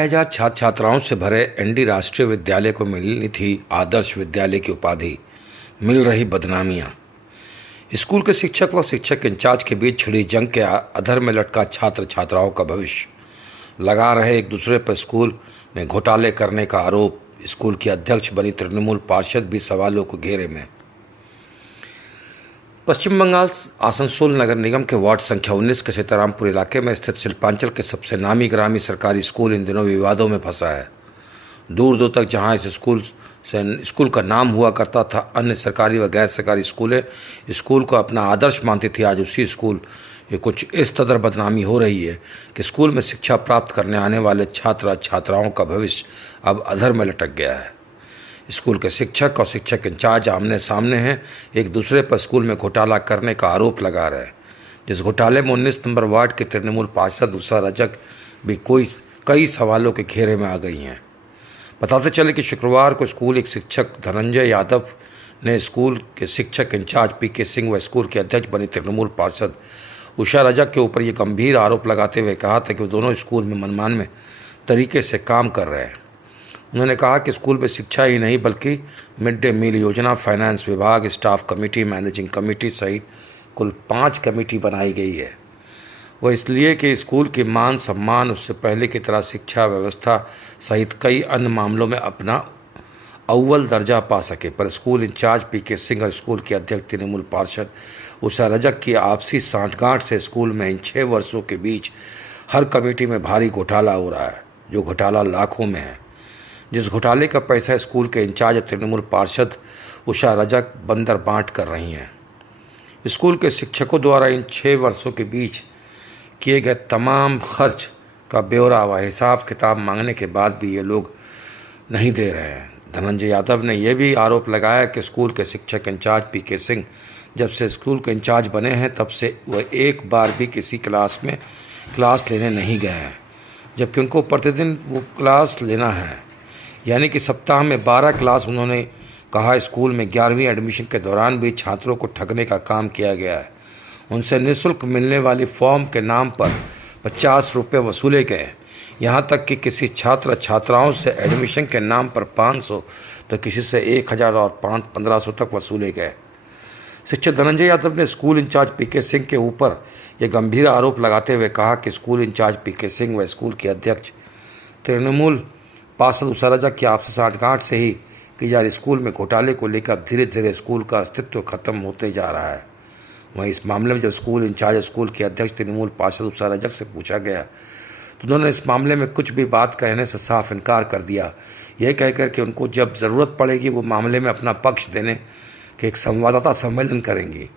ढाई हजार छात्र छात्राओं से भरे एनडी राष्ट्रीय विद्यालय को मिलनी थी आदर्श विद्यालय की उपाधि। मिल रही बदनामियां। स्कूल के शिक्षक व शिक्षक इंचार्ज के बीच छिड़ी जंग के अधर में लटका छात्र छात्राओं का भविष्य। लगा रहे एक दूसरे पर स्कूल में घोटाले करने का आरोप। स्कूल की अध्यक्ष बनी तृणमूल पार्षद भी सवालों को घेरे में। पश्चिम बंगाल आसनसोल नगर निगम के वार्ड संख्या 19 के सीतारामपुर इलाके में स्थित शिल्पांचल के सबसे नामी ग्रामी सरकारी स्कूल इन दिनों विवादों में फंसा है। दूर दूर तक जहां इस स्कूल का नाम हुआ करता था, अन्य सरकारी व गैर सरकारी स्कूल को अपना आदर्श मानती थी। आज उसी स्कूल ये कुछ इस कदर बदनामी हो रही है कि स्कूल में शिक्षा प्राप्त करने आने वाले छात्र छात्राओं का भविष्य अब अधर में लटक गया है। स्कूल के शिक्षक और शिक्षक इंचार्ज आमने सामने हैं, एक दूसरे पर स्कूल में घोटाला करने का आरोप लगा रहे हैं। जिस घोटाले में 19 नंबर वार्ड के तृणमूल पार्षद उषा रजक भी कई सवालों के घेरे में आ गई हैं। बताते चले कि शुक्रवार को स्कूल एक शिक्षक धनंजय यादव ने स्कूल के शिक्षक इंचार्ज पीके सिंह व स्कूल के अध्यक्ष बनी तृणमूल पार्षद उषा रजक के ऊपर ये गंभीर आरोप लगाते हुए कहा था कि वो दोनों स्कूल में मनमान में तरीके से काम कर रहे हैं। उन्होंने कहा कि स्कूल में शिक्षा ही नहीं बल्कि मिड डे मील योजना, फाइनेंस विभाग, स्टाफ कमेटी, मैनेजिंग कमेटी सहित कुल 5 कमेटी बनाई गई है। वह इसलिए कि स्कूल की मान सम्मान उससे पहले की तरह शिक्षा व्यवस्था सहित कई अन्य मामलों में अपना अव्वल दर्जा पा सके। पर स्कूल इंचार्ज पीके सिंह और स्कूल के अध्यक्ष तृणमूल पार्षद उषा रजक की आपसी सांठगांठ से स्कूल में इन 6 वर्षों के बीच हर कमेटी में भारी घोटाला हो रहा है, जो घोटाला लाखों में है। जिस घोटाले का पैसा स्कूल के इंचार्ज तृणमूल पार्षद उषा रजक बंदर बांट कर रही हैं। स्कूल के शिक्षकों द्वारा इन 6 वर्षों के बीच किए गए तमाम खर्च का ब्यौरा व हिसाब किताब मांगने के बाद भी ये लोग नहीं दे रहे हैं। धनंजय यादव ने यह भी आरोप लगाया कि स्कूल के शिक्षक इंचार्ज पीके सिंह जब से स्कूल के इंचार्ज बने हैं तब से वह एक बार भी किसी क्लास लेने नहीं गए हैं, जबकि उनको प्रतिदिन वो क्लास लेना है। यानी कि सप्ताह में 12 क्लास। उन्होंने कहा स्कूल में 11वीं एडमिशन के दौरान भी छात्रों को ठगने का काम किया गया है। उनसे निःशुल्क मिलने वाली फॉर्म के नाम पर 50 रुपये वसूले गए। यहाँ तक कि किसी छात्र छात्राओं से एडमिशन के नाम पर 500 तो किसी से 1000 और 1500 तक वसूले गए। शिक्षक धनंजय यादव ने स्कूल इंचार्ज पीके सिंह के ऊपर यह गंभीर आरोप लगाते हुए कहा कि स्कूल इंचार्ज पीके सिंह व स्कूल के अध्यक्ष तृणमूल पार्षद उषा रजक की आपसी सांठगांठ से ही कि यार स्कूल में घोटाले को लेकर धीरे धीरे स्कूल का अस्तित्व खत्म होते जा रहा है। वहीं इस मामले में जब स्कूल इंचार्ज स्कूल के अध्यक्ष तृणमूल पार्षद उषा रजक से पूछा गया तो उन्होंने इस मामले में कुछ भी बात कहने से साफ इनकार कर दिया, यह कहकर कि उनको जब ज़रूरत पड़ेगी वो मामले में अपना पक्ष देने के एक संवाददाता सम्मेलन करेंगी।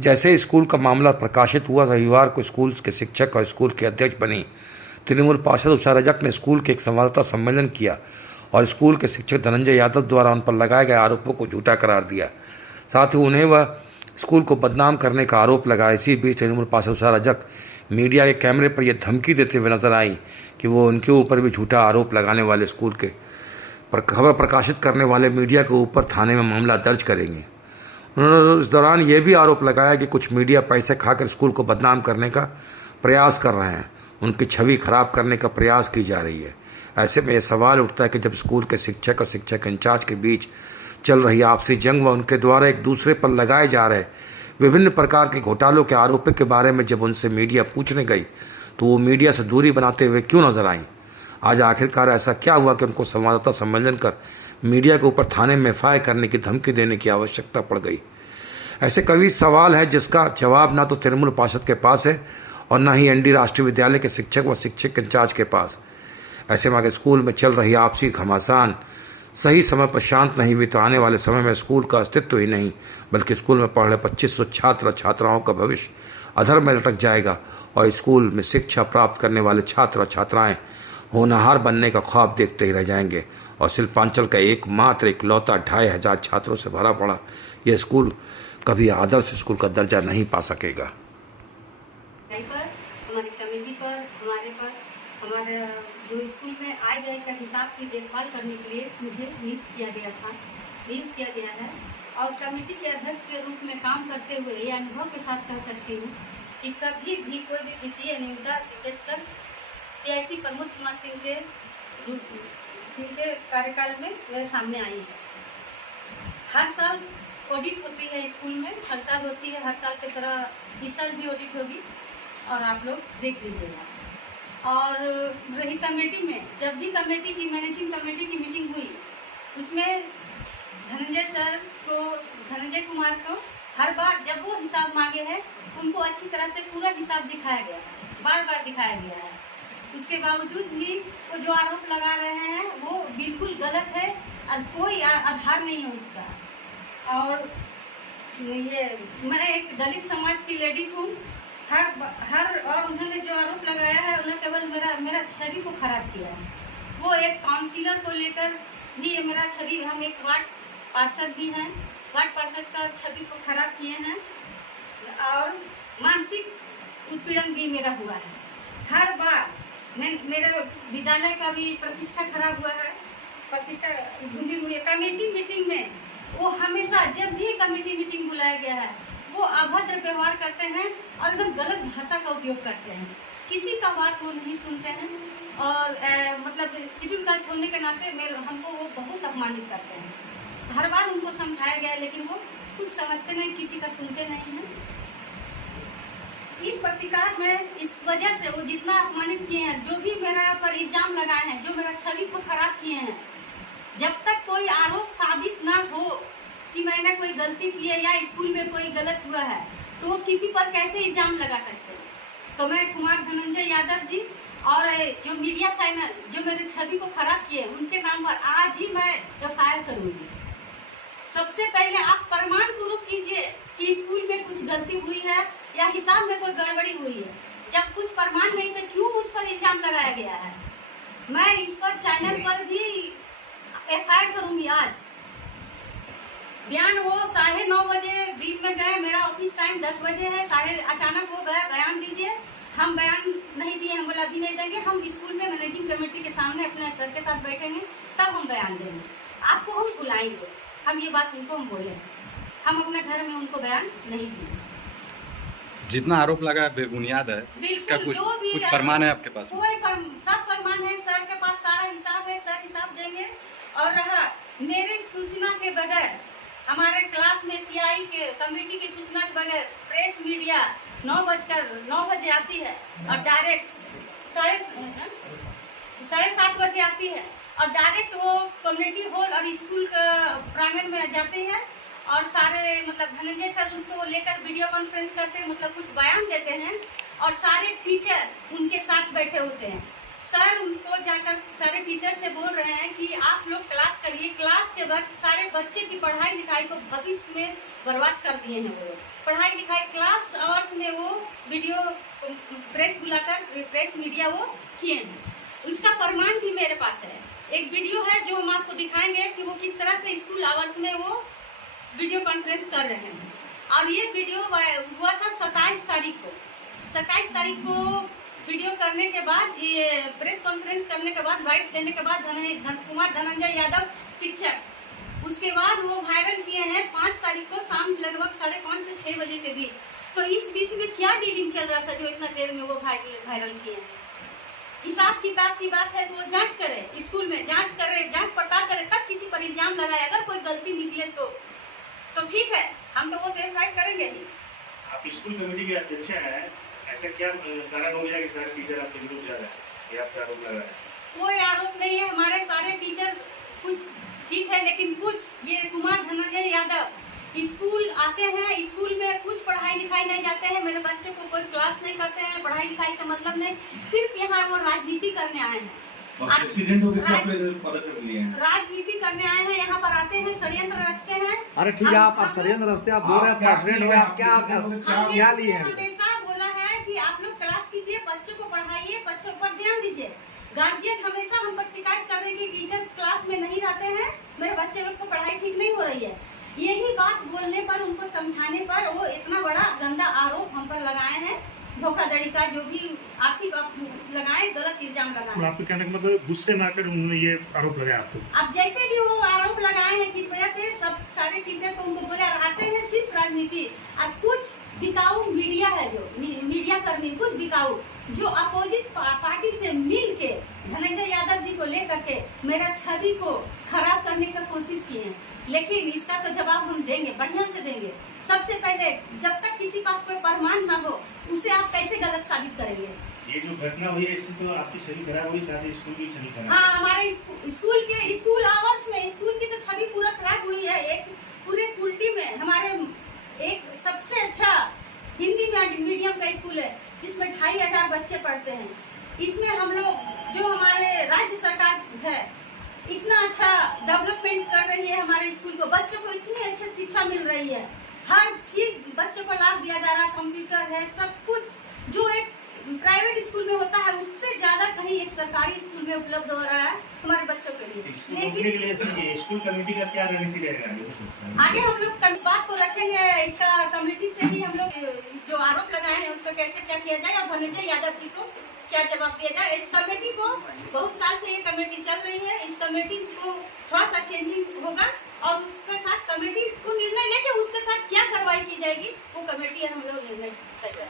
जैसे ही स्कूल का मामला प्रकाशित हुआ, रविवार को स्कूल के शिक्षक और स्कूल के अध्यक्ष बनी तृणमूल पार्षद उषा रजक ने स्कूल के एक संवाददाता सम्मेलन किया और स्कूल के शिक्षक धनंजय यादव द्वारा उन पर लगाए गए आरोपों को झूठा करार दिया। साथ ही उन्हें वह स्कूल को बदनाम करने का आरोप लगाया। इसी बीच तृणमूल पार्षद उषा रजक मीडिया के कैमरे पर यह धमकी देते हुए नजर आई कि वो उनके ऊपर भी झूठा आरोप लगाने वाले स्कूल के खबर प्रकाशित करने वाले मीडिया के ऊपर थाने में मामला दर्ज करेंगे। उन्होंने इस दौरान यह भी आरोप लगाया कि कुछ मीडिया पैसे खाकर स्कूल को बदनाम करने का प्रयास कर रहे हैं, उनकी छवि खराब करने का प्रयास की जा रही है। ऐसे में यह सवाल उठता है कि जब स्कूल के शिक्षक और शिक्षक इंचार्ज के बीच चल रही आपसी जंग व उनके द्वारा एक दूसरे पर लगाए जा रहे विभिन्न प्रकार के घोटालों के आरोपों के बारे में जब उनसे मीडिया पूछने गई तो वो मीडिया से दूरी बनाते हुए क्यों नजर आईं। आज आखिरकार ऐसा क्या हुआ कि उनको संवाददाता सम्मेलन कर मीडिया के ऊपर थाने में एफआईआर करने की धमकी देने की आवश्यकता पड़ गई। ऐसे कई सवाल है जिसका जवाब ना तो तृणमूल पार्षद के पास है और न ही एनडी राष्ट्रीय विद्यालय के शिक्षक व शिक्षक इंचार्ज के पास। ऐसे में अगर स्कूल में चल रही आपसी घमासान सही समय पर शांत नहीं हुई तो आने वाले समय में स्कूल का अस्तित्व ही नहीं बल्कि स्कूल में पढ़ रहे 2500 छात्र छात्राओं का भविष्य अधर में लटक जाएगा और स्कूल में शिक्षा प्राप्त करने वाले छात्र छात्राएं होनहार बनने का ख्वाब देखते ही रह जाएंगे और शिल्पांचल का एकमात्र इकलौता 2500 छात्रों से भरा पड़ा यह स्कूल कभी आदर्श स्कूल का दर्जा नहीं पा सकेगा। हमारी कमेटी पर हमारे जो स्कूल में आए गए का हिसाब की देखभाल करने के लिए मुझे नियुक्त किया गया है और कमेटी के अध्यक्ष के रूप में काम करते हुए ये अनुभव के साथ कह सकती हूँ कि कभी भी कोई भी वित्तीय निविदा विशेषकर टीआईसी प्रमोद कुमार सिंह के जिनके कार्यकाल में मेरे सामने आई है। हर साल ऑडिट होती है स्कूल में, हर साल होती है, हर साल की तरह इस साल भी ऑडिट होगी और आप लोग देख लीजिएगा। और रही कमेटी में, जब भी कमेटी की मैनेजिंग कमेटी की मीटिंग हुई उसमें धनंजय कुमार को हर बार जब वो हिसाब मांगे हैं उनको अच्छी तरह से पूरा हिसाब दिखाया गया है, बार बार दिखाया गया है। उसके बावजूद भी वो जो आरोप लगा रहे हैं वो बिल्कुल गलत है और कोई आधार नहीं है उसका। और ये मैं एक दलित समाज की लेडीज हूँ, हर और उन्होंने जो आरोप लगाया है उन्होंने केवल मेरा छवि को खराब किया है। वो एक काउंसिलर को लेकर भी मेरा छवि, हम एक वार्ड पार्षद भी हैं, वार्ड पार्षद का छवि को खराब किए हैं और मानसिक उत्पीड़न भी मेरा हुआ है। हर बार मेरे विद्यालय का भी प्रतिष्ठा खराब हुआ है, प्रतिष्ठा भूमि हुई है। कमेटी मीटिंग में वो हमेशा, जब भी कमेटी मीटिंग बुलाया गया है वो अभद्र व्यवहार करते हैं और एकदम गलत भाषा का उपयोग करते हैं। किसी का बात वो नहीं सुनते हैं और मतलब शेड्यूल कास्ट होने के नाते हमको वो बहुत अपमानित करते हैं। हर बार उनको समझाया गया लेकिन वो कुछ समझते नहीं, किसी का सुनते नहीं हैं। इस प्रतिकार में इस वजह से वो जितना अपमानित किए हैं, जो भी मेरा पर इल्जाम लगाए हैं, जो मेरा छवि को खराब किए हैं, जब तक कोई आरोप साबित ना हो कि मैंने कोई गलती की है या स्कूल में कोई गलत हुआ है तो वो किसी पर कैसे इल्जाम लगा सकते हैं। तो मैं कुमार धनंजय यादव जी और जो मीडिया चैनल जो मेरे छवि को खराब किए उनके नाम पर आज ही मैं एफआईआर करूंगी। सबसे पहले आप प्रमाण प्रूफ कीजिए कि स्कूल में कुछ गलती हुई है या हिसाब में कोई गड़बड़ी हुई है। जब कुछ प्रमाण नहीं तो क्यों उस पर इल्जाम लगाया गया है। मैं इस पर चैनल पर भी एफआईआर करूंगी। आज बयान वो 9:30 बजे दिन में गए, मेरा ऑफिस टाइम 10 बजे है, अचानक वो गए बयान दीजिए। हम बयान नहीं दिए, हम बोला अभी नहीं देंगे, हम स्कूल में मैनेजिंग कमेटी के सामने अपने सर के साथ बैठेंगे तब हम बयान देंगे, आपको हम बुलाएंगे। हम ये बात उनको हम बोले, हम अपने घर में उनको बयान नहीं दिए। जितना आरोप लगा है बेबुनियाद है, इसका कुछ प्रमाण है आपके पास? सब प्रमाण है, सर के पास सारा हिसाब है, सर हिसाब देंगे। और रहा मेरे सूचना के बगैर, हमारे क्लास में पीआई के कमेटी की सूचना के बगैर प्रेस मीडिया 9 बजे आती है और डायरेक्ट 7:30 बजे आती है और डायरेक्ट वो कम्युनिटी हॉल और स्कूल का प्रांगण में जाते हैं और सारे मतलब धनंजय सर उनको लेकर वीडियो कॉन्फ्रेंस करते हैं, मतलब कुछ बयान देते हैं और सारे टीचर उनके साथ बैठे होते हैं। सर उनको जाकर सारे टीचर से बोल रहे हैं कि आप लोग क्लास करिए। क्लास के बाद सारे बच्चे की पढ़ाई लिखाई को भविष्य में बर्बाद कर दिए हैं। वो पढ़ाई लिखाई क्लास आवर्स में वो वीडियो प्रेस बुलाकर प्रेस मीडिया वो किए हैं। उसका प्रमाण भी मेरे पास है। एक वीडियो है जो हम आपको दिखाएंगे कि वो किस तरह से स्कूल आवर्स में वो वीडियो कॉन्फ्रेंस कर रहे हैं। और ये वीडियो हुआ था 27 तारीख को। 27 तारीख को वीडियो करने के बाद, ये प्रेस कॉन्फ्रेंस करने के बाद, वाइट देने के बाद कुमार धनंजय यादव शिक्षक उसके बाद वो वायरल किए हैं 5 तारीख को शाम लगभग 5:30 से 6 बजे के बीच। तो इस बीच में क्या डीलिंग चल रहा था जो इतना देर में वो वायरल किए हैं। हिसाब किताब की बात है तो वो जांच करे, स्कूल में जांच करे, जांच पड़ताल करे, तब किसी पर इल्जाम लगाए। अगर कोई गलती निकले तो ठीक है, हम तो वो वेरीफाई करेंगे ही। आप स्कूल कमेटी के अध्यक्ष हैं, ऐसा क्या कारण हो गया कि सारे टीचर आपके विरुद्ध जा रहे हैं? ये आपका आरोप लगा है? कोई आरोप नहीं है। हमारे सारे टीचर कुछ ठीक है लेकिन कुछ ये कुमार धनंजय यादव स्कूल आते हैं, स्कूल में कुछ पढ़ाई लिखाई नहीं जाते हैं, मेरे बच्चे को कोई क्लास नहीं करते हैं, पढ़ाई लिखाई से मतलब नहीं, सिर्फ यहाँ वो राजनीति करने आए हैं। राजनीति करने आए हैं, यहाँ पर आते हैं, षड्यंत्र रचते हैं। अरे ठीक है, आप षड्यंत्र रचते, आप बोल रहे हैं प्रेसिडेंट हुए, आप क्या लिए हैं? हमेशा बोला है कि आप लोग क्लास कीजिए, बच्चों को पढ़ाइए, बच्चों पर ध्यान दीजिए। गार्जियन हमेशा हम पर शिकायत कर रहे हैं कि टीचर क्लास में नहीं रहते हैं, मेरे बच्चे लोग को पढ़ाई ठीक नहीं हो रही है। यही बात बोलने पर, उनको समझाने पर वो इतना बड़ा गंदा आरोप हम पर लगाए हैं, धोखाधड़ी का जो भी आर्थिक लगाए, गलत इल्जाम लगाए। आपके कहने का मतलब गुस्से में आकर उन्होंने ये आरोप लगाया आपको? अब जैसे भी वो आरोप लगाए हैं, किस वजह से सब सारे टीचर को उनको बोले आते हैं सिर्फ राजनीति। और कुछ बिकाऊ मीडिया है, जो मीडिया कर्मी कुछ बिकाऊ जो अपोजिट पार्टी से मिल के धनंजय यादव जी को लेकर के मेरा छवि को खराब करने की कोशिश किए हैं, लेकिन इसका तो जवाब हम देंगे, बढ़िया से देंगे। सबसे पहले जब तक किसी पास कोई प्रमाण ना हो उसे आप कैसे गलत साबित करेंगे? ये जो घटना हुई है इससे तो आपकी छवि खराब हुई, साथ ही स्कूल की छवि खराब। हाँ, हमारे स्कूल आवर्स में स्कूल की तो छवि पूरा खराब हुई है। एक पूरे कुल्टी में हमारे एक सबसे अच्छा हिंदी मीडियम का स्कूल है जिसमें 2500 बच्चे पढ़ते हैं। इसमें हम लोग जो हमारे राज्य सरकार है इतना अच्छा डेवलपमेंट कर रही है हमारे स्कूल को, बच्चों को इतनी अच्छी शिक्षा मिल रही है, हर चीज बच्चों को लाभ दिया जा रहा है, कंप्यूटर है, सब कुछ जो एक प्राइवेट स्कूल में होता है उससे ज्यादा कहीं एक सरकारी स्कूल में उपलब्ध हो रहा है हमारे बच्चों के लिए। लेकिन स्कूल कमेटी का क्या रणनीति रहेगा आगे हम लोग इस बात को रखेंगे, इसका कमेटी से ही हम लोग जो आरोप लगाए हैं उसको कैसे क्या किया जाए और धनंजय यादव जी को क्या जवाब दिया जाए। इस कमेटी को बहुत साल से ये कमेटी चल रही है, इस कमेटी को थोड़ा सा चेंजिंग होगा और उसके साथ कमेटी को निर्णय लेके उसके साथ क्या कार्रवाई की जाएगी वो कमेटी हम लोग निर्णय करेंगे।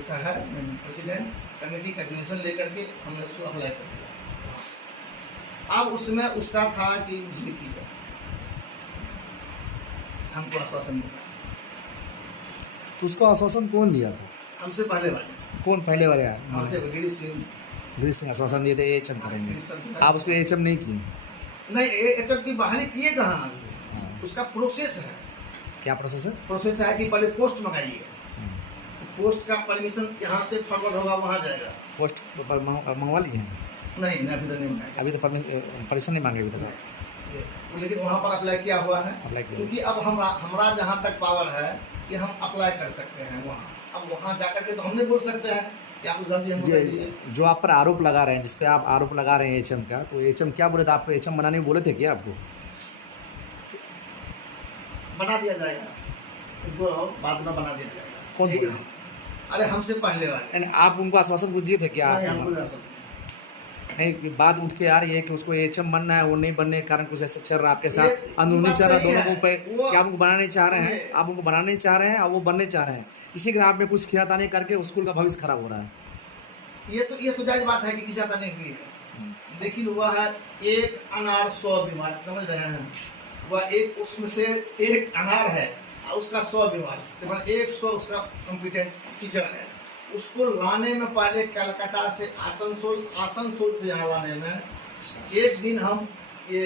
ऐसा है प्रेसिडेंट कमेटी का एडमिशन लेकर के हमने उसको अप्लाई कर दिया। अब उसमें उसका था कि मुझे की जाए, हमको आश्वासन मिला। तो उसको आश्वासन कौन दिया था? हमसे पहले वाले कौन पहले वाले आए? हमसे गिरीश सिंह गिरीश सिंह आश्वासन दिए थे एचएम करेंगे, गिरीश सर आप उसको एचएम नहीं किए? नहीं, एचएम की बहाली किए कहाँ अभी, उसका प्रोसेस है। क्या प्रोसेस है? प्रोसेस है कि पहले पोस्ट मंगाइए, पोस्ट का परमिशन यहाँ से फॉरवर्ड होगा वहाँ जाएगा। पोस्ट पर मंगवा लिए हैं? नहीं अभी तो नहीं मंगाया, अभी तो परमिशन नहीं मांगे अभी तक, लेकिन वहाँ पर अप्लाई किया हुआ है। अप्लाई किया। क्योंकि अब हमारा जहाँ तक पावर है कि हम अप्लाई कर सकते हैं वहाँ, अब वहाँ जाकर के तो हम नहीं बोल सकते हैं कि आप जल्दी हमको कर दीजिए। जो आप पर आरोप लगा रहे हैं, जिस पे आप आरोप लगा रहे हैं एचएम का, तो एचएम क्या बोले थे आपको? एचएम बनाने को बोले थे क्या आपको? बना दिया जाएगा, इनको बाद में बना दिया जाएगा। कौन ठीक है? बोला? अरे हमसे पहले वाले। यानी आप उनको आश्वासन कुछ दिए थे क्या? नहीं, आप हमको नहीं आश्वासन। नहीं कि बात उठ के आ रही है कि उसको एचएम बनना है, वो नहीं बनने के कारण कुछ ऐसे चल रहा है आपके साथ, ये अंदरूनी बात चल रहा है सही दोनों है। को पे वो- कि आप उनको बनाने चाह रहे हैं, ये- आप उनको बनाने चाह रहे हैं और वो बनने चाह रहे हैं, इसी के आप में कुछ खियातानी करके स्कूल का भविष्य खराब हो रहा है। ये तो जायज बात है कि किसी नहीं हुई है, लेकिन हुआ है एक अनार 100 बीमार, समझ रहे हैं? वह एक उसमें से एक अनार है और उसका 100 बीमार, 100 उसका कॉम्पिटेंट टीचर है। उसको लाने में पहले कलकत्ता से आसनसोल से यहाँ लाने में एक दिन हम ये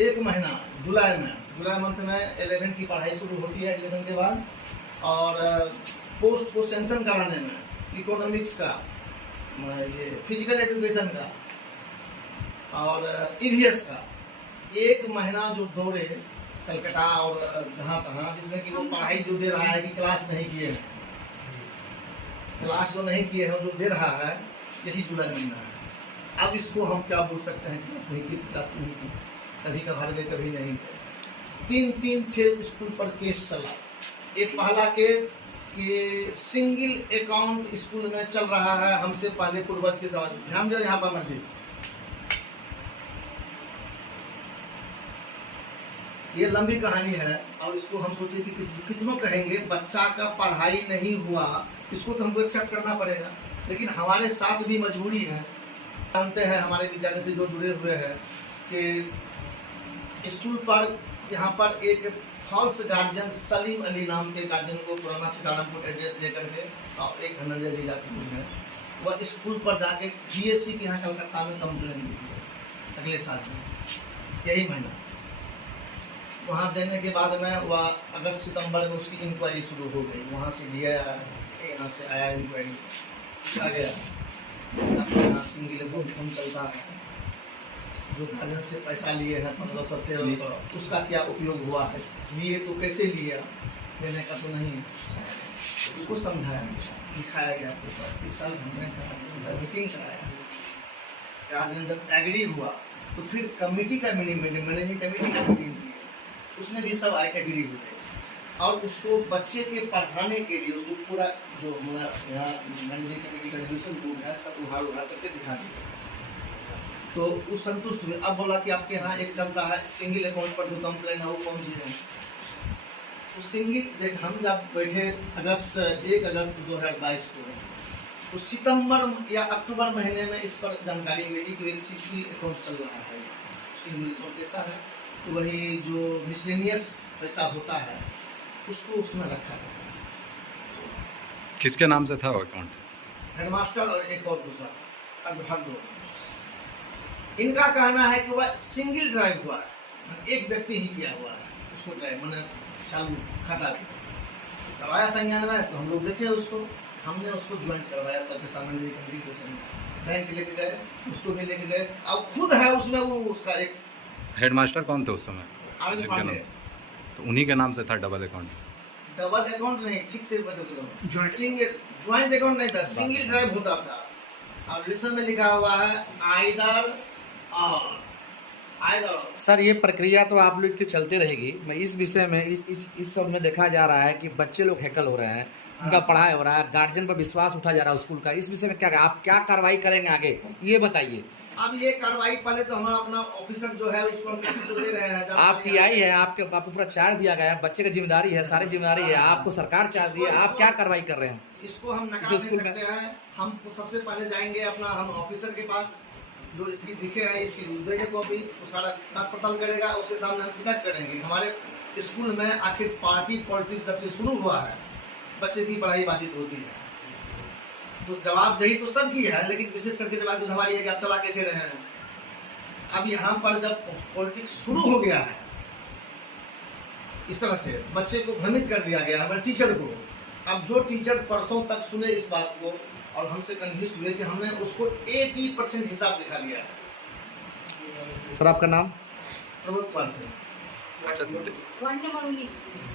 1 महीना जुलाई मंथ में 11 की पढ़ाई शुरू होती है एडमिशन के बाद, और पोस्ट को सेंक्शन कराने में इकोनॉमिक्स का, ये फिजिकल एजुकेशन का और ईवीएस का 1 महीना जो दौड़े कलकत्ता और जहाँ तहाँ, जिसमें कि वो पढ़ाई जो दे रहा है कि क्लास नहीं किए हैं, क्लास जो नहीं किए हैं जो दे रहा है, यही जुलाई महीना है। अब इसको हम क्या बोल सकते हैं? क्लास नहीं की, क्लास नहीं की, कभी कभार गए कभी नहीं गए। 3 ठे स्कूल पर केस चला। एक पहला केस कि सिंगल अकाउंट स्कूल में चल रहा है, हमसे पहले पूर्वज के समाज, ध्यान दो यहाँ पर मर्जी, ये लंबी कहानी है और इसको हम सोचे कि कितनों कहेंगे, बच्चा का पढ़ाई नहीं हुआ, इसको तो हमको एक्सेप्ट करना पड़ेगा, लेकिन हमारे साथ भी मजबूरी है। जानते हैं हमारे विद्यालय से जो जुड़े हुए हैं कि स्कूल पर यहाँ पर एक फॉल्स गार्जियन सलीम अली नाम के गार्जियन को पुराना सीतारामपुर एड्रेस लेकर के और एक धनंजय जी जाती हुई है, वह स्कूल पर जाके GSC के यहाँ कलकत्ता में कंप्लेन दी है अगले साल में, यही महीना। वहाँ देने के बाद में वह अगस्त सितंबर में उसकी इंक्वायरी शुरू हो गई, वहाँ से लिया, यहाँ से आया इंक्वायरी, आ गया अपने यहाँ सिंगल अकाउंट चलता है, जो गार्जियन से पैसा लिए हैं 1500 1300, उसका क्या उपयोग हुआ है, लिए तो कैसे लिया, लेने का तो नहीं, उसको समझाया दिखाया गया पेपर। इस साल हमने मीटिंग कराया, गार्जियन जब एग्री हुआ तो फिर कमेटी का मैनेजिंग कमेटी का मीटिंग की, उसमें भी सब एग्री हो गए और उसको बच्चे के पढ़ाने के लिए उसको पूरा जो हमारा यहाँ मैनेजिंग कमेटी का एडमिशन बोर्ड है सब उधार करके दिखा दिया, तो वो संतुष्ट हुए। अब बोला कि आपके यहाँ एक चलता है सिंगल अकाउंट पर जो कंप्लेन है वो कौन सी है, तो सिंगल हम जब बैठे 1 अगस्त 2022 को तो सितंबर या अक्टूबर महीने में इस पर जानकारी मिली कि एक सिंगल अकाउंट चल रहा है। सिंगल अकाउंट कैसा है, तो वही जो मिसलेनियस पैसा होता है उसको उसमें रखा है। किसके नाम से था वो अकाउंट? हेडमास्टर और एक और दूसरा हर दो। इनका कहना है कि वह सिंगल ड्राइव हुआ है, एक व्यक्ति ही किया हुआ है उसको ड्राइव, मैंने चालू खाता करवाया संज्ञान में। तो हम लोग देखे उसको, हमने उसको ज्वाइन करवाया सबके सामने बैंक लेके गए, उसको भी लेके गए। अब खुद है उसमें वो उसका एक हेडमास्टर कौन थे उस समय आनंद जिनके नाम पांडे। से? तो उन्हीं के नाम से था डबल अकाउंट। डबल अकाउंट नहीं, ठीक से बता, सिंगल ज्वाइंट अकाउंट नहीं था, सिंगल ड्राइव होता था। और रिलेशन में लिखा हुआ है आइदर और। सर ये प्रक्रिया तो आप लोग की चलते रहेगी। मैं इस विषय में इस सब में देखा जा रहा है कि बच्चे लोग हैकल हो रहे हैं, उनका पढ़ाई हो रहा है, गार्जियन पर विश्वास उठा जा रहा है स्कूल का। इस विषय में क्या आप क्या कार्रवाई करेंगे आगे, ये बताइए। अब ये कार्रवाई पहले तो हमारा अपना ऑफिसर जो है उसको हम लिखित दे रहे हैं। आप टीआई है, आपको पूरा चार्ज दिया गया है, बच्चे की जिम्मेदारी है, सारी जिम्मेदारी है, आपको सरकार चार्ज दी है, आप क्या कार्रवाई कर रहे हैं? इसको हम नकार नहीं सकते हैं। हम सबसे पहले जाएंगे अपना हम ऑफिसर के पास, जो इसकी दिखे है इसकी देखे कॉपी, उस सारा साथ पड़ताल करेगा, उसके सामने हम शिकायत करेंगे। हमारे स्कूल में आखिर पार्टी पॉलिटिक्स जब से शुरू हुआ है बच्चे की पढ़ाई बाधित होती है, तो जवाबदेही तो सबकी है, लेकिन विशेष करके जवाबदेही हमारी है कि आप चला कैसे रहे हैं। अब यहाँ पर जब पॉलिटिक्स शुरू हो गया है, इस तरह से बच्चे को भ्रमित कर दिया गया हमारे टीचर को। अब जो टीचर परसों तक सुने इस बात को और हमसे कन्विंस हुए कि हमने उसको 80% हिसाब दिखा दिया है। सर आपका नाम? प्रमोद कुमार से। अच्छा, वार्ड नंबर 19।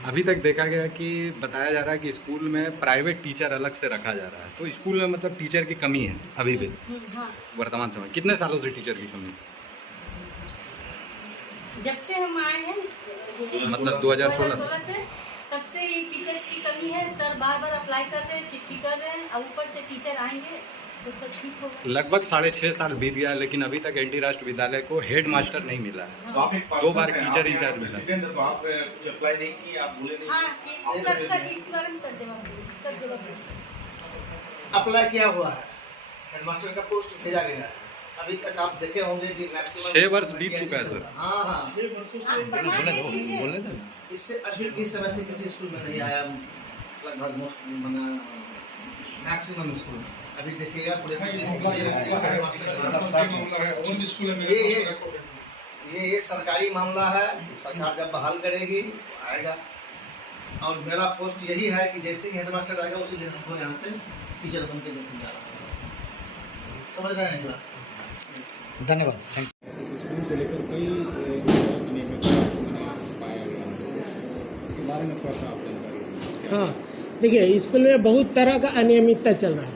अभी तक देखा गया कि बताया जा रहा है कि स्कूल में प्राइवेट टीचर अलग से रखा जा रहा है, तो स्कूल में मतलब टीचर की कमी है अभी भी हाँ, वर्तमान समय। कितने सालों से टीचर की कमी? जब से हम आए हैं मतलब 2016 से, तब से ये टीचर्स की कमी है। सर बार बार अप्लाई कर रहे हैं, चिट्ठी कर रहे हैं, और ऊपर से टीचर आएंगे तो सब ठीक होगा। लगभग 6.5 साल बीत गया, लेकिन अभी तक एनटी राष्ट्र विद्यालय को हेड मास्टर नहीं मिला है। तो आप एक 2 बार पर्सन हैं, टीचर आप इंचार्ज यहाँ मिला। प्रेसिडेंट हैं, तो आप कुछ अप्लाई नहीं किए, आप बोले नहीं। हाँ, सर इस बारे में सर जवाब अप्लाई किया हुआ है, हेडमास्टर का पोस्ट भेजा गया है। अभी तक आप देखे होंगे कि मैक्सिमम 6 वर्ष बीत चुका है सर। हाँ हाँ, बोले इससे अधिक इस समय से किसी स्कूल में नहीं आया, लगभग मोस्ट मैक्सिमम स्कूल। अभी देखिएगा पूरे ये सरकारी मामला है, सरकार जब बहाल करेगी आएगा। और मेरा पोस्ट यही है कि जैसे ही हेडमास्टर आएगा उसी दिन हमको यहाँ से टीचर बन के लेके जा रहा है। समझ रहे हैं ये बात? धन्यवाद, थैंक यू। इस स्कूल को लेकर कई अनियमितता मैंने पाया गया, इसके बारे में थोड़ा सा आप जानकारी। हाँ, देखिए स्कूल में बहुत तरह का अनियमितता चल रहा है,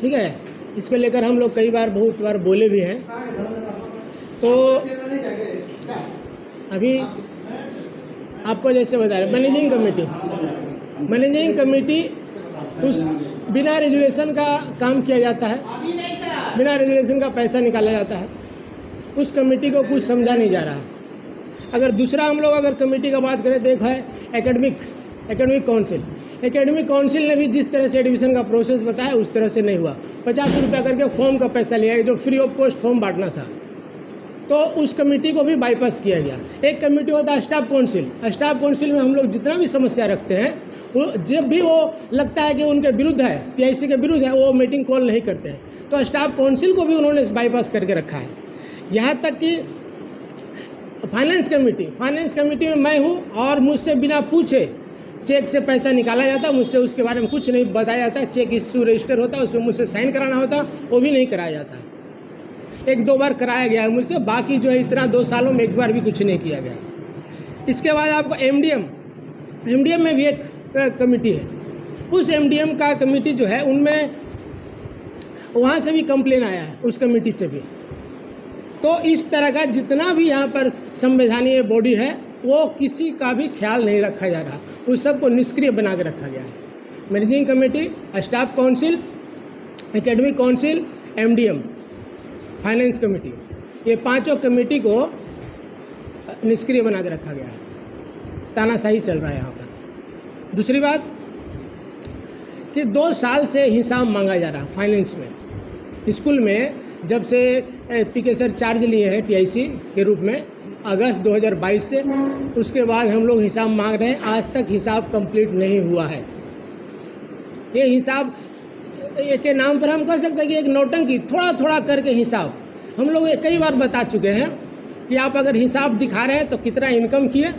ठीक है। इसको लेकर हम लोग कई बार बहुत बार बोले भी हैं। तो अभी आपको जैसे बता रहे मैनेजिंग कमेटी उस बिना रेजुलेशन का काम किया जाता है, बिना रेजुलेशन का पैसा निकाला जाता है। उस कमेटी को कुछ समझा नहीं जा रहा। अगर दूसरा हम लोग अगर कमेटी का बात करें, देखो है एकेडमिक काउंसिल ने भी जिस तरह से एडमिशन का प्रोसेस बताया उस तरह से नहीं हुआ। 50 रुपया करके फॉर्म का पैसा लिया, जो फ्री ऑफ कॉस्ट फॉर्म बांटना था, तो उस कमेटी को भी बाईपास किया गया। एक कमेटी होता है स्टाफ काउंसिल में हम लोग जितना भी समस्या रखते हैं, वो जब भी वो लगता है कि उनके विरुद्ध है, पीआईसी के विरुद्ध है, वो मीटिंग कॉल नहीं करते हैं। तो स्टाफ काउंसिल को भी उन्होंने बाईपास करके रखा है। यहाँ तक कि फाइनेंस कमेटी में मैं हूँ और मुझसे बिना पूछे चेक से पैसा निकाला जाता है, मुझसे उसके बारे में कुछ नहीं बताया जाता है। चेक इश्यू रजिस्टर होता है, उसमें मुझसे साइन कराना होता है, वो भी नहीं कराया जाता है। 1-2 बार कराया गया है मुझसे, बाकी जो है इतना 2 सालों में एक बार भी कुछ नहीं किया गया। इसके बाद आपको एमडीएम में भी एक कमेटी है। उस एमडीएम का कमेटी जो है उनमें वहाँ से भी कंप्लेन आया है, उस कमेटी से भी। तो इस तरह का जितना भी यहाँ पर संवैधानिक बॉडी है वो किसी का भी ख्याल नहीं रखा जा रहा, उस सबको निष्क्रिय बना के रखा गया है। Managing committee, staff council, academic council, MDM, finance committee, ये 5 कमेटी को निष्क्रिय बना के रखा गया है। तानाशाही चल रहा है यहाँ पर। दूसरी बात, कि 2 साल से हिसाब मांगा जा रहा फाइनेंस में स्कूल में। जब से पीके सर चार्ज लिए हैं टीआईसी के रूप में अगस्त 2022 से, उसके बाद हम लोग हिसाब मांग रहे हैं। आज तक हिसाब कंप्लीट नहीं हुआ है। ये हिसाब के नाम पर हम कह सकते हैं कि एक नौटंकी, थोड़ा थोड़ा करके हिसाब। हम लोग ये कई बार बता चुके हैं कि आप अगर हिसाब दिखा रहे हैं तो कितना इनकम किए,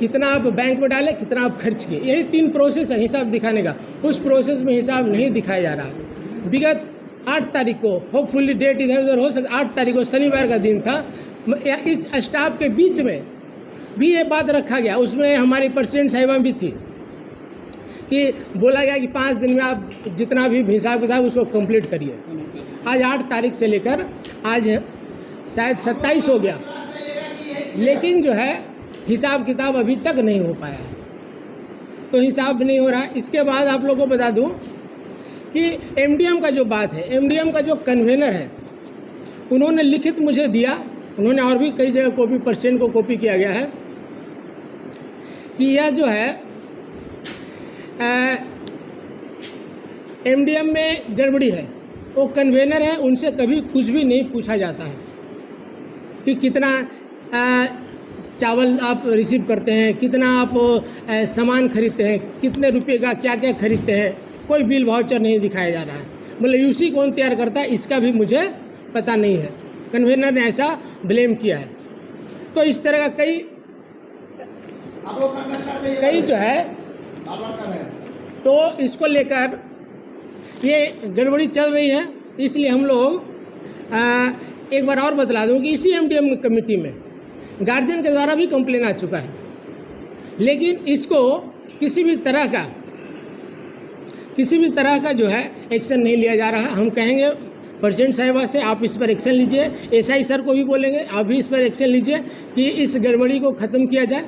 कितना आप बैंक में डाले, कितना आप खर्च किए, यही 3 प्रोसेस है हिसाब दिखाने का। उस प्रोसेस में हिसाब नहीं दिखाया जा रहा है। विगत 8 तारीख को, होपफुली डेट इधर उधर हो सकता, 8 तारीख को शनिवार का दिन था, इस स्टाफ के बीच में भी ये बात रखा गया। उसमें हमारी प्रेसिडेंट साहिबा भी थी कि बोला गया कि 5 दिन में आप जितना भी हिसाब किताब उसको कंप्लीट करिए। आज 8 तारीख से लेकर आज शायद 27 हो गया, लेकिन जो है हिसाब किताब अभी तक नहीं हो पाया है। तो हिसाब नहीं हो रहा। इसके बाद आप लोगों को बता दूं कि एमडीएम का जो बात है, एमडीएम का जो कन्वेनर है, उन्होंने लिखित मुझे दिया, उन्होंने और भी कई जगह कॉपी, परसेंट को कॉपी किया गया है कि यह जो है एमडीएम में गड़बड़ी है। वो कन्वेनर है, उनसे कभी कुछ भी नहीं पूछा जाता है कि कितना चावल आप रिसीव करते हैं, कितना आप सामान खरीदते हैं, कितने रुपए का क्या क्या खरीदते हैं। कोई बिल वाउचर नहीं दिखाया जा रहा है। मतलब यूसी कौन तैयार करता है इसका भी मुझे पता नहीं है। कन्वेनर ने ऐसा ब्लेम किया है। तो इस तरह का कई जो है, तो इसको लेकर ये गड़बड़ी चल रही है। इसलिए हम लोग एक बार और बतला दूं कि इसी एमडीएम कमेटी में गार्जियन के द्वारा भी कंप्लेन आ चुका है, लेकिन इसको किसी भी तरह का जो है एक्शन नहीं लिया जा रहा। हम कहेंगे प्रेसिडेंट साहिबा से, आप इस पर एक्शन लीजिए। एसआई सर को भी बोलेंगे, आप भी इस पर एक्शन लीजिए कि इस गड़बड़ी को ख़त्म किया जाए।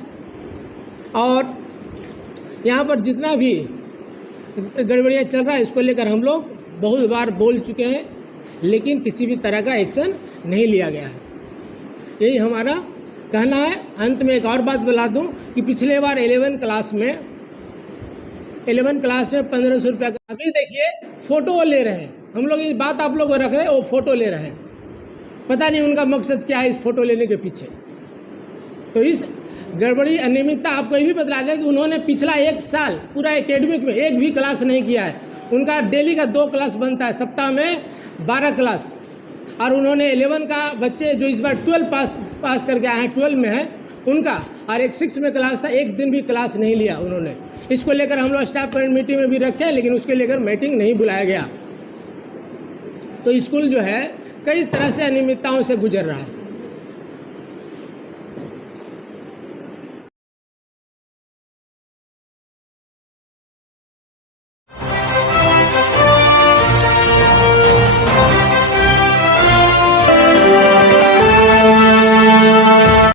और यहाँ पर जितना भी गड़बड़ियाँ चल रहा है इसको लेकर हम लोग बहुत बार बोल चुके हैं, लेकिन किसी भी तरह का एक्शन नहीं लिया गया है। यही हमारा कहना है। अंत में एक और बात बता दूं कि पिछले बार 11 क्लास में 1500 रुपया का, अभी देखिए फ़ोटो ले रहे हैं। हम लोग ये बात आप लोग रख रहे हैं, वो फ़ोटो ले रहे हैं। पता नहीं उनका मकसद क्या है इस फ़ोटो लेने के पीछे। तो इस गड़बड़ी अनियमितता आपको ये भी बता दें कि उन्होंने पिछला 1 साल पूरा एकेडमिक में एक भी क्लास नहीं किया है। उनका डेली का 2 क्लास बनता है, सप्ताह में 12 क्लास। और उन्होंने 11 का बच्चे जो इस बार 12 पास करके आए हैं, 12 में है उनका, और एक 6 में क्लास था, एक दिन भी क्लास नहीं लिया उन्होंने। इसको लेकर हम लोग स्टाफ पेरेंट मीटिंग में भी रखे, लेकिन उसके लेकर मीटिंग नहीं बुलाया गया। तो स्कूल जो है कई तरह से अनियमितताओं से गुजर रहा है।